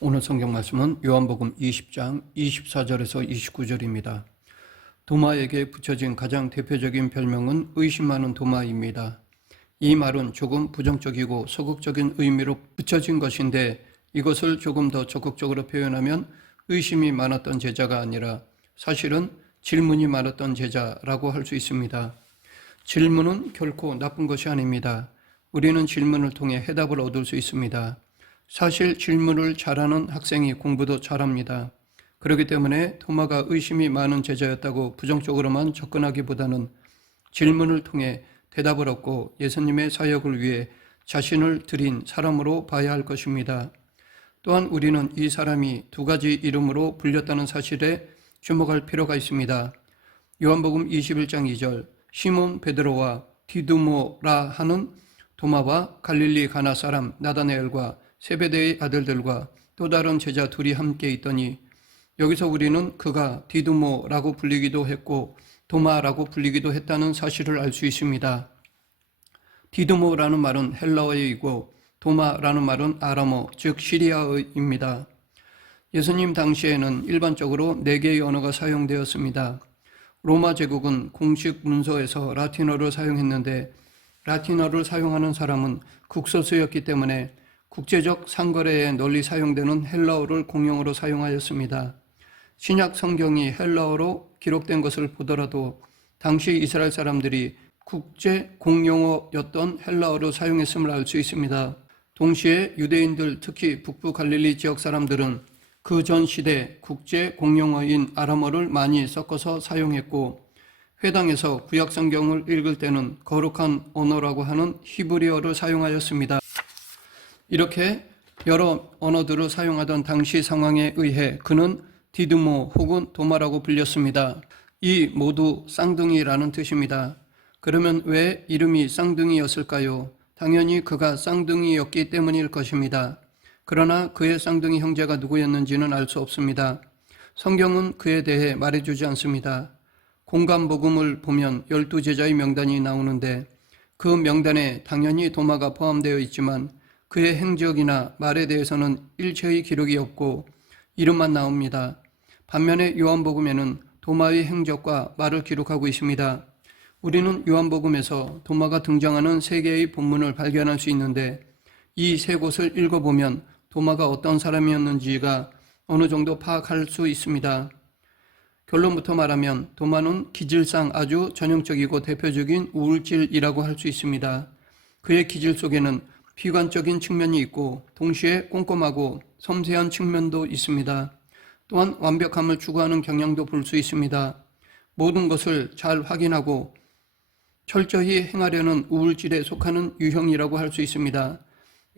오늘 성경 말씀은 요한복음 20장 24절에서 29절입니다. 도마에게 붙여진 가장 대표적인 별명은 의심 많은 도마입니다. 이 말은 조금 부정적이고 소극적인 의미로 붙여진 것인데 이것을 조금 더 적극적으로 표현하면 의심이 많았던 제자가 아니라 사실은 질문이 많았던 제자라고 할 수 있습니다. 질문은 결코 나쁜 것이 아닙니다. 우리는 질문을 통해 해답을 얻을 수 있습니다. 사실 질문을 잘하는 학생이 공부도 잘합니다. 그렇기 때문에 도마가 의심이 많은 제자였다고 부정적으로만 접근하기보다는 질문을 통해 대답을 얻고 예수님의 사역을 위해 자신을 드린 사람으로 봐야 할 것입니다. 또한 우리는 이 사람이 두 가지 이름으로 불렸다는 사실에 주목할 필요가 있습니다. 요한복음 21장 2절 시몬 베드로와 디두모라 하는 도마와 갈릴리 가나 사람 나다나엘과 세베대의 아들들과 또 다른 제자 둘이 함께 있더니, 여기서 우리는 그가 디두모라고 불리기도 했고 도마라고 불리기도 했다는 사실을 알 수 있습니다. 디두모라는 말은 헬라어이고 도마라는 말은 아람어, 즉 시리아어입니다. 예수님 당시에는 일반적으로 4개의 언어가 사용되었습니다. 로마 제국은 공식 문서에서 라틴어를 사용했는데 라틴어를 사용하는 사람은 국소수였기 때문에 국제적 상거래에 널리 사용되는 헬라어를 공용어로 사용하였습니다. 신약 성경이 헬라어로 기록된 것을 보더라도 당시 이스라엘 사람들이 국제 공용어였던 헬라어를 사용했음을 알 수 있습니다. 동시에 유대인들, 특히 북부 갈릴리 지역 사람들은 그 전 시대 국제 공용어인 아람어를 많이 섞어서 사용했고, 회당에서 구약 성경을 읽을 때는 거룩한 언어라고 하는 히브리어를 사용하였습니다. 이렇게 여러 언어들을 사용하던 당시 상황에 의해 그는 디두모 혹은 도마라고 불렸습니다. 이 모두 쌍둥이라는 뜻입니다. 그러면 왜 이름이 쌍둥이였을까요? 당연히 그가 쌍둥이였기 때문일 것입니다. 그러나 그의 쌍둥이 형제가 누구였는지는 알 수 없습니다. 성경은 그에 대해 말해주지 않습니다. 공감복음을 보면 12제자의 명단이 나오는데 그 명단에 당연히 도마가 포함되어 있지만 그의 행적이나 말에 대해서는 일체의 기록이 없고 이름만 나옵니다. 반면에 요한복음에는 도마의 행적과 말을 기록하고 있습니다. 우리는 요한복음에서 도마가 등장하는 3개의 본문을 발견할 수 있는데 이 3곳을 읽어보면 도마가 어떤 사람이었는지가 어느 정도 파악할 수 있습니다. 결론부터 말하면 도마는 기질상 아주 전형적이고 대표적인 우울질이라고 할 수 있습니다. 그의 기질 속에는 비관적인 측면이 있고 동시에 꼼꼼하고 섬세한 측면도 있습니다. 또한 완벽함을 추구하는 경향도 볼 수 있습니다. 모든 것을 잘 확인하고 철저히 행하려는 우울질에 속하는 유형이라고 할 수 있습니다.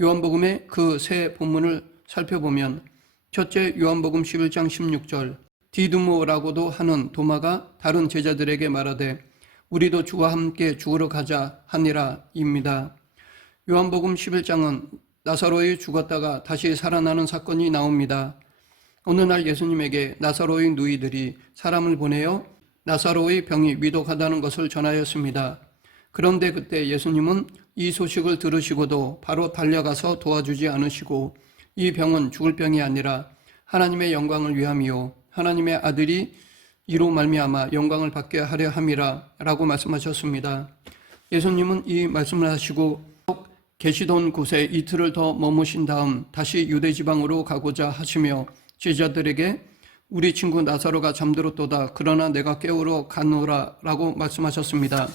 요한복음의 그 3 본문을 살펴보면 첫째, 요한복음 11장 16절 디두모라고도 하는 도마가 다른 제자들에게 말하되 우리도 주와 함께 죽으러 가자 하니라 입니다. 요한복음 11장은 나사로이 죽었다가 다시 살아나는 사건이 나옵니다. 어느 날 예수님에게 나사로의 누이들이 사람을 보내어 나사로의 병이 위독하다는 것을 전하였습니다. 그런데 그때 예수님은 이 소식을 들으시고도 바로 달려가서 도와주지 않으시고 이 병은 죽을 병이 아니라 하나님의 영광을 위함이요 하나님의 아들이 이로 말미암아 영광을 받게 하려 함이라 라고 말씀하셨습니다. 예수님은 이 말씀을 하시고 계시던 곳에 이틀을 더 머무신 다음 다시 유대지방으로 가고자 하시며 제자들에게 우리 친구 나사로가 잠들었도다. 그러나 내가 깨우러 가노라 라고 말씀하셨습니다.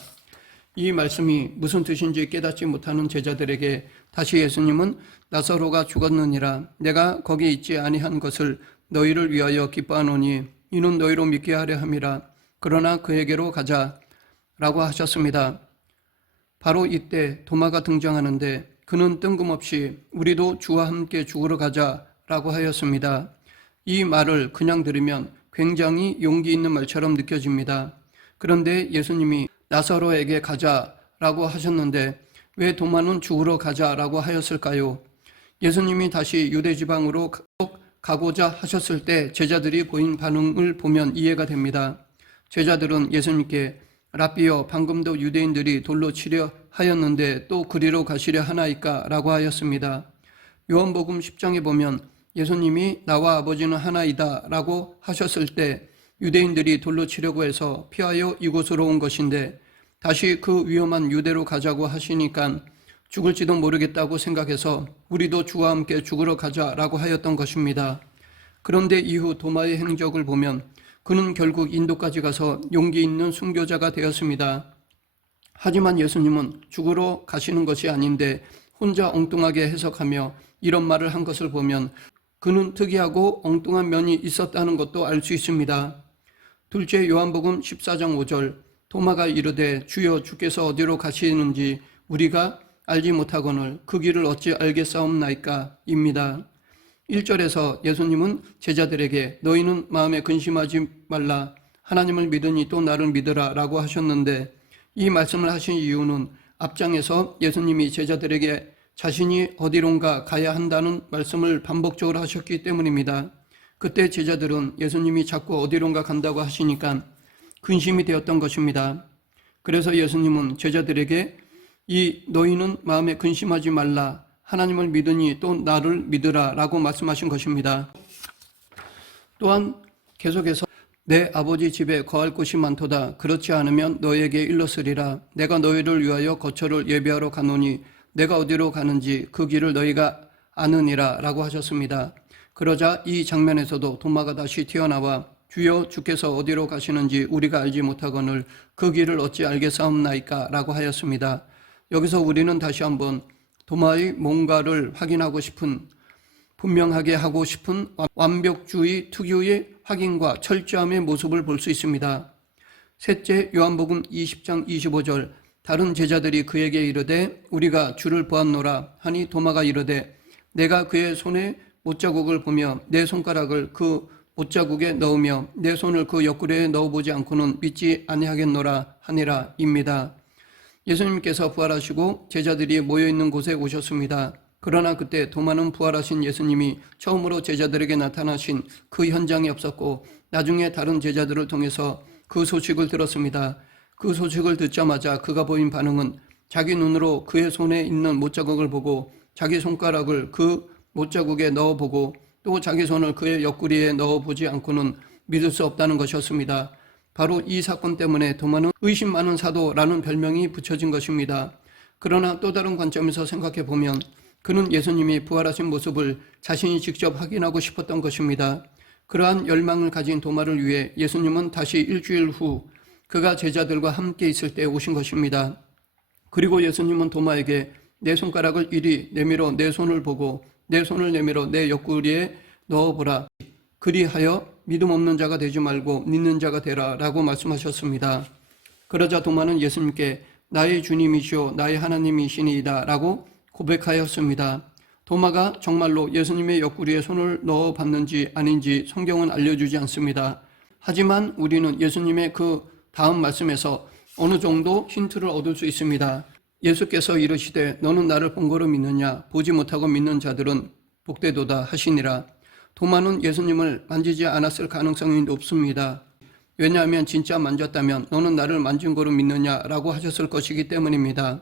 이 말씀이 무슨 뜻인지 깨닫지 못하는 제자들에게 다시 예수님은 나사로가 죽었느니라. 내가 거기 있지 아니한 것을 너희를 위하여 기뻐하노니 이는 너희로 믿게 하려 함이라. 그러나 그에게로 가자 라고 하셨습니다. 바로 이때 도마가 등장하는데 그는 뜬금없이 우리도 주와 함께 죽으러 가자라고 하였습니다. 이 말을 그냥 들으면 굉장히 용기 있는 말처럼 느껴집니다. 그런데 예수님이 나사로에게 가자라고 하셨는데 왜 도마는 죽으러 가자라고 하였을까요? 예수님이 다시 유대지방으로 가고자 하셨을 때 제자들이 보인 반응을 보면 이해가 됩니다. 제자들은 예수님께 랍비여, 방금도 유대인들이 돌로 치려 하였는데 또 그리로 가시려 하나이까? 라고 하였습니다. 요한복음 10장에 보면 예수님이 나와 아버지는 하나이다 라고 하셨을 때 유대인들이 돌로 치려고 해서 피하여 이곳으로 온 것인데 다시 그 위험한 유대로 가자고 하시니까 죽을지도 모르겠다고 생각해서 우리도 주와 함께 죽으러 가자라고 하였던 것입니다. 그런데 이후 도마의 행적을 보면 그는 결국 인도까지 가서 용기 있는 순교자가 되었습니다. 하지만 예수님은 죽으러 가시는 것이 아닌데 혼자 엉뚱하게 해석하며 이런 말을 한 것을 보면 그는 특이하고 엉뚱한 면이 있었다는 것도 알 수 있습니다. 둘째, 요한복음 14장 5절, 도마가 이르되 주여 주께서 어디로 가시는지 우리가 알지 못하거늘 그 길을 어찌 알겠사옵나이까 입니다. 1절에서 예수님은 제자들에게 너희는 마음에 근심하지 말라 하나님을 믿으니 또 나를 믿으라 라고 하셨는데 이 말씀을 하신 이유는 앞장에서 예수님이 제자들에게 자신이 어디론가 가야 한다는 말씀을 반복적으로 하셨기 때문입니다. 그때 제자들은 예수님이 자꾸 어디론가 간다고 하시니까 근심이 되었던 것입니다. 그래서 예수님은 제자들에게 이 너희는 마음에 근심하지 말라 하나님을 믿으니 또 나를 믿으라 라고 말씀하신 것입니다. 또한 계속해서 내 아버지 집에 거할 곳이 많도다. 그렇지 않으면 너에게 일렀으리라. 내가 너희를 위하여 거처를 예비하러 가노니 내가 어디로 가는지 그 길을 너희가 아느니라 라고 하셨습니다. 그러자 이 장면에서도 도마가 다시 튀어나와 주여 주께서 어디로 가시는지 우리가 알지 못하거늘 그 길을 어찌 알겠사옵나이까 라고 하였습니다. 여기서 우리는 다시 한번 도마의 뭔가를 확인하고 싶은, 분명하게 하고 싶은 완벽주의 특유의 확인과 철저함의 모습을 볼 수 있습니다. 셋째, 요한복음 20장 25절, 다른 제자들이 그에게 이르되 우리가 주를 보았노라 하니 도마가 이르되 내가 그의 손에 못자국을 보며 내 손가락을 그 못자국에 넣으며 내 손을 그 옆구리에 넣어보지 않고는 믿지 아니하겠노라 하니라 입니다. 예수님께서 부활하시고 제자들이 모여있는 곳에 오셨습니다. 그러나 그때 도마는 부활하신 예수님이 처음으로 제자들에게 나타나신 그 현장에 없었고 나중에 다른 제자들을 통해서 그 소식을 들었습니다. 그 소식을 듣자마자 그가 보인 반응은 자기 눈으로 그의 손에 있는 못자국을 보고 자기 손가락을 그 못자국에 넣어보고 또 자기 손을 그의 옆구리에 넣어보지 않고는 믿을 수 없다는 것이었습니다. 바로 이 사건 때문에 도마는 의심 많은 사도라는 별명이 붙여진 것입니다. 그러나 또 다른 관점에서 생각해 보면 그는 예수님이 부활하신 모습을 자신이 직접 확인하고 싶었던 것입니다. 그러한 열망을 가진 도마를 위해 예수님은 다시 일주일 후 그가 제자들과 함께 있을 때 오신 것입니다. 그리고 예수님은 도마에게 내 손가락을 이리 내밀어 내 손을 보고 내 손을 내밀어 내 옆구리에 넣어보라. 그리하여 믿음 없는 자가 되지 말고 믿는 자가 되라 라고 말씀하셨습니다. 그러자 도마는 예수님께 나의 주님이시오 나의 하나님이시니이다 라고 고백하였습니다. 도마가 정말로 예수님의 옆구리에 손을 넣어봤는지 아닌지 성경은 알려주지 않습니다. 하지만 우리는 예수님의 그 다음 말씀에서 어느 정도 힌트를 얻을 수 있습니다. 예수께서 이르시되 너는 나를 본 거로 믿느냐 보지 못하고 믿는 자들은 복되도다 하시니라. 도마는 예수님을 만지지 않았을 가능성이 높습니다. 왜냐하면 진짜 만졌다면 너는 나를 만진 거로 믿느냐라고 하셨을 것이기 때문입니다.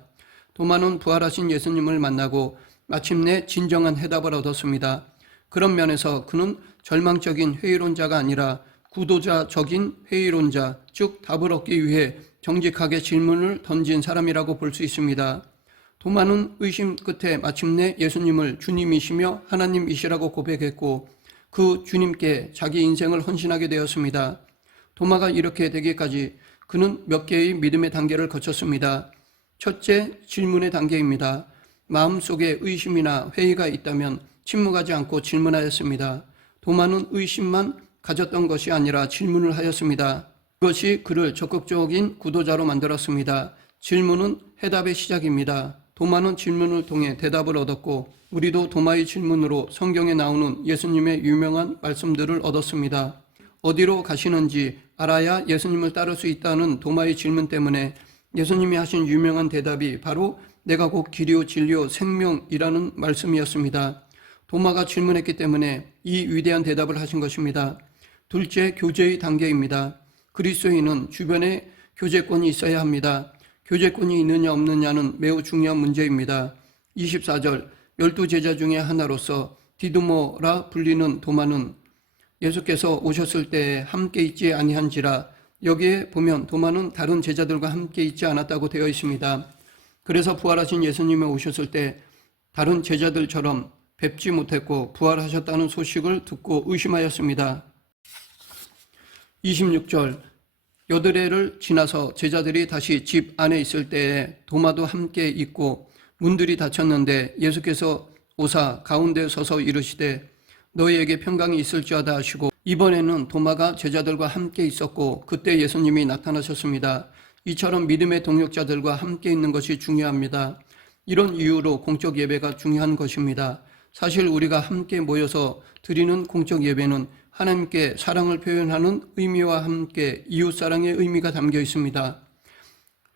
도마는 부활하신 예수님을 만나고 마침내 진정한 해답을 얻었습니다. 그런 면에서 그는 절망적인 회의론자가 아니라 구도자적인 회의론자, 즉 답을 얻기 위해 정직하게 질문을 던진 사람이라고 볼 수 있습니다. 도마는 의심 끝에 마침내 예수님을 주님이시며 하나님이시라고 고백했고 그 주님께 자기 인생을 헌신하게 되었습니다. 도마가 이렇게 되기까지 그는 몇 개의 믿음의 단계를 거쳤습니다. 첫째, 질문의 단계입니다. 마음속에 의심이나 회의가 있다면 침묵하지 않고 질문하였습니다. 도마는 의심만 가졌던 것이 아니라 질문을 하였습니다. 그것이 그를 적극적인 구도자로 만들었습니다. 질문은 해답의 시작입니다. 도마는 질문을 통해 대답을 얻었고 우리도 도마의 질문으로 성경에 나오는 예수님의 유명한 말씀들을 얻었습니다. 어디로 가시는지 알아야 예수님을 따를 수 있다는 도마의 질문 때문에 예수님이 하신 유명한 대답이 바로 내가 곧 길이요 진리요 생명이라는 말씀이었습니다. 도마가 질문했기 때문에 이 위대한 대답을 하신 것입니다. 둘째, 교제의 단계입니다. 그리스도인은 주변에 교제권이 있어야 합니다. 교제권이 있느냐 없느냐는 매우 중요한 문제입니다. 24절, 12 제자 중에 하나로서 디두모라 불리는 도마는 예수께서 오셨을 때 함께 있지 아니한지라. 여기에 보면 도마는 다른 제자들과 함께 있지 않았다고 되어 있습니다. 그래서 부활하신 예수님이 오셨을 때 다른 제자들처럼 뵙지 못했고 부활하셨다는 소식을 듣고 의심하였습니다. 26절, 여드레를 지나서 제자들이 다시 집 안에 있을 때에 도마도 함께 있고 문들이 닫혔는데 예수께서 오사 가운데 서서 이르시되 너희에게 평강이 있을지어다 하시고, 이번에는 도마가 제자들과 함께 있었고 그때 예수님이 나타나셨습니다. 이처럼 믿음의 동역자들과 함께 있는 것이 중요합니다. 이런 이유로 공적 예배가 중요한 것입니다. 사실 우리가 함께 모여서 드리는 공적 예배는 하나님께 사랑을 표현하는 의미와 함께 이웃사랑의 의미가 담겨 있습니다.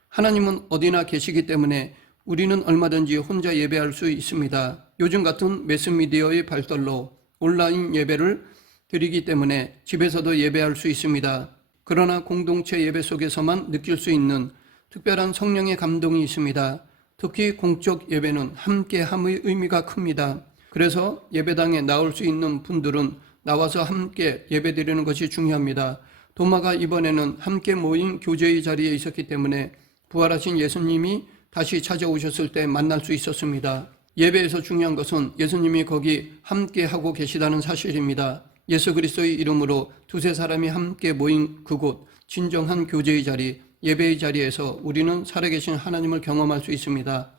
하나님은 어디나 계시기 때문에 우리는 얼마든지 혼자 예배할 수 있습니다. 요즘 같은 매스미디어의 발달로 온라인 예배를 드리기 때문에 집에서도 예배할 수 있습니다. 그러나 공동체 예배 속에서만 느낄 수 있는 특별한 성령의 감동이 있습니다. 특히 공적 예배는 함께함의 의미가 큽니다. 그래서 예배당에 나올 수 있는 분들은 나와서 함께 예배드리는 것이 중요합니다. 도마가 이번에는 함께 모인 교제의 자리에 있었기 때문에 부활하신 예수님이 다시 찾아오셨을 때 만날 수 있었습니다. 예배에서 중요한 것은 예수님이 거기 함께 하고 계시다는 사실입니다. 예수 그리스도의 이름으로 두세 사람이 함께 모인 그곳, 진정한 교제의 자리, 예배의 자리에서 우리는 살아계신 하나님을 경험할 수 있습니다.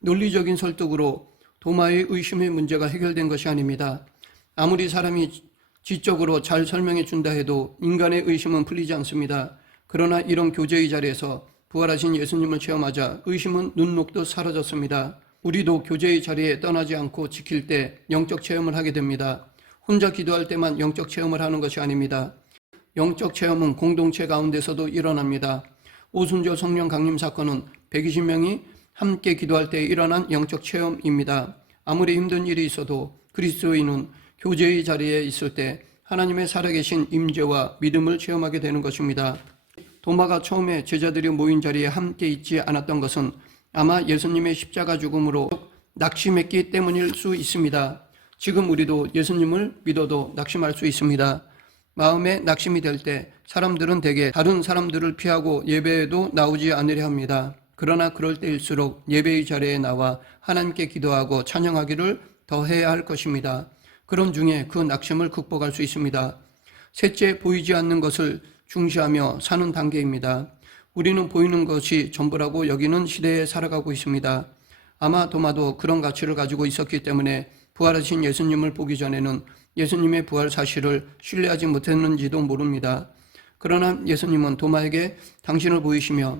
논리적인 설득으로 도마의 의심의 문제가 해결된 것이 아닙니다. 아무리 사람이 지적으로 잘 설명해 준다 해도 인간의 의심은 풀리지 않습니다. 그러나 이런 교제의 자리에서 부활하신 예수님을 체험하자 의심은 눈 녹듯 사라졌습니다. 우리도 교제의 자리에 떠나지 않고 지킬 때 영적 체험을 하게 됩니다. 혼자 기도할 때만 영적 체험을 하는 것이 아닙니다. 영적 체험은 공동체 가운데서도 일어납니다. 오순절 성령 강림 사건은 120명이 함께 기도할 때 일어난 영적 체험입니다. 아무리 힘든 일이 있어도 그리스도인은 교제의 자리에 있을 때 하나님의 살아계신 임재와 믿음을 체험하게 되는 것입니다. 도마가 처음에 제자들이 모인 자리에 함께 있지 않았던 것은 아마 예수님의 십자가 죽음으로 낙심했기 때문일 수 있습니다. 지금 우리도 예수님을 믿어도 낙심할 수 있습니다. 마음에 낙심이 될 때 사람들은 대개 다른 사람들을 피하고 예배에도 나오지 않으려 합니다. 그러나 그럴 때일수록 예배의 자리에 나와 하나님께 기도하고 찬양하기를 더 해야 할 것입니다. 그런 중에 그 낙심을 극복할 수 있습니다. 셋째, 보이지 않는 것을 중시하며 사는 단계입니다. 우리는 보이는 것이 전부라고 여기는 시대에 살아가고 있습니다. 아마 도마도 그런 가치를 가지고 있었기 때문에 부활하신 예수님을 보기 전에는 예수님의 부활 사실을 신뢰하지 못했는지도 모릅니다. 그러나 예수님은 도마에게 당신을 보이시며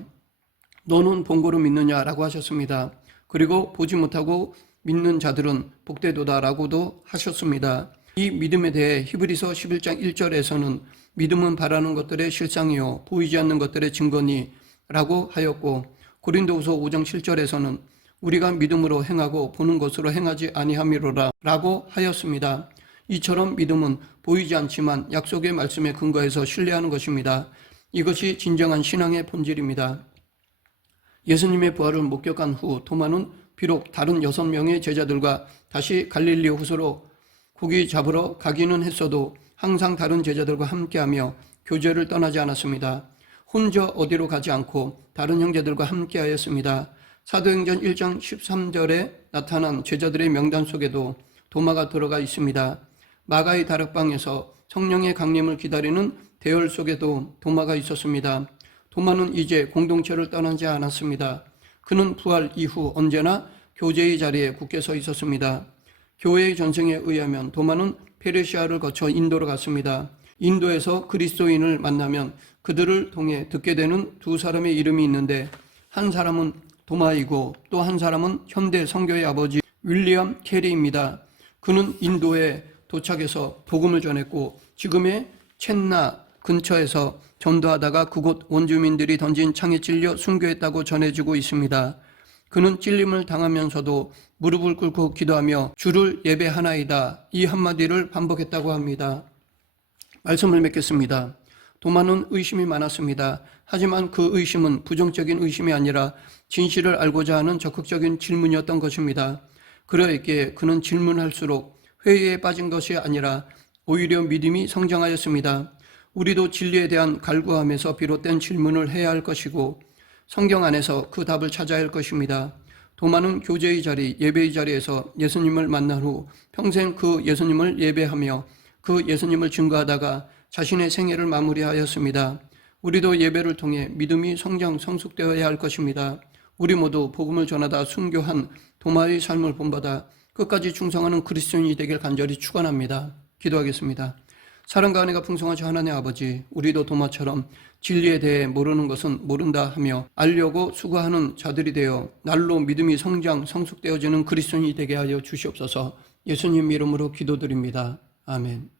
너는 본 거로 믿느냐라고 하셨습니다. 그리고 보지 못하고 믿는 자들은 복되도다라고도 하셨습니다. 이 믿음에 대해 히브리서 11장 1절에서는 믿음은 바라는 것들의 실상이요 보이지 않는 것들의 증거니 라고 하였고, 고린도후서 5장 7절에서는 우리가 믿음으로 행하고 보는 것으로 행하지 아니함이로라 라고 하였습니다. 이처럼 믿음은 보이지 않지만 약속의 말씀에 근거해서 신뢰하는 것입니다. 이것이 진정한 신앙의 본질입니다. 예수님의 부활을 목격한 후 도마는 비록 다른 6명의 제자들과 다시 갈릴리 호수로 고기 잡으러 가기는 했어도 항상 다른 제자들과 함께하며 교제를 떠나지 않았습니다. 혼자 어디로 가지 않고 다른 형제들과 함께하였습니다. 사도행전 1장 13절에 나타난 제자들의 명단 속에도 도마가 들어가 있습니다. 마가의 다락방에서 성령의 강림을 기다리는 대열 속에도 도마가 있었습니다. 도마는 이제 공동체를 떠나지 않았습니다. 그는 부활 이후 언제나 교제의 자리에 굳게 서 있었습니다. 교회의 전승에 의하면 도마는 페르시아를 거쳐 인도로 갔습니다. 인도에서 그리스도인을 만나면 그들을 통해 듣게 되는 두 사람의 이름이 있는데, 한 사람은 도마이고 또 한 사람은 현대 선교의 아버지 윌리엄 캐리입니다. 그는 인도에 도착해서 복음을 전했고 지금의 첸나 근처에서 전도하다가 그곳 원주민들이 던진 창에 찔려 순교했다고 전해지고 있습니다. 그는 찔림을 당하면서도 무릎을 꿇고 기도하며 주를 예배하나이다 이 한마디를 반복했다고 합니다. 말씀을 맺겠습니다. 도마는 의심이 많았습니다. 하지만 그 의심은 부정적인 의심이 아니라 진실을 알고자 하는 적극적인 질문이었던 것입니다. 그러했기에 그는 질문할수록 회의에 빠진 것이 아니라 오히려 믿음이 성장하였습니다. 우리도 진리에 대한 갈구함에서 비롯된 질문을 해야 할 것이고 성경 안에서 그 답을 찾아야 할 것입니다. 도마는 교제의 자리, 예배의 자리에서 예수님을 만난 후 평생 그 예수님을 예배하며 그 예수님을 증거하다가 자신의 생애를 마무리하였습니다. 우리도 예배를 통해 믿음이 성장, 성숙되어야 할 것입니다. 우리 모두 복음을 전하다 순교한 도마의 삶을 본받아 끝까지 충성하는 그리스도인이 되길 간절히 축원합니다. 기도하겠습니다. 사랑과 은혜가 풍성하신 하나님 아버지, 우리도 도마처럼 진리에 대해 모르는 것은 모른다 하며 알려고 수고하는 자들이 되어 날로 믿음이 성장, 성숙되어지는 그리스도인이 되게 하여 주시옵소서. 예수님 이름으로 기도드립니다. 아멘.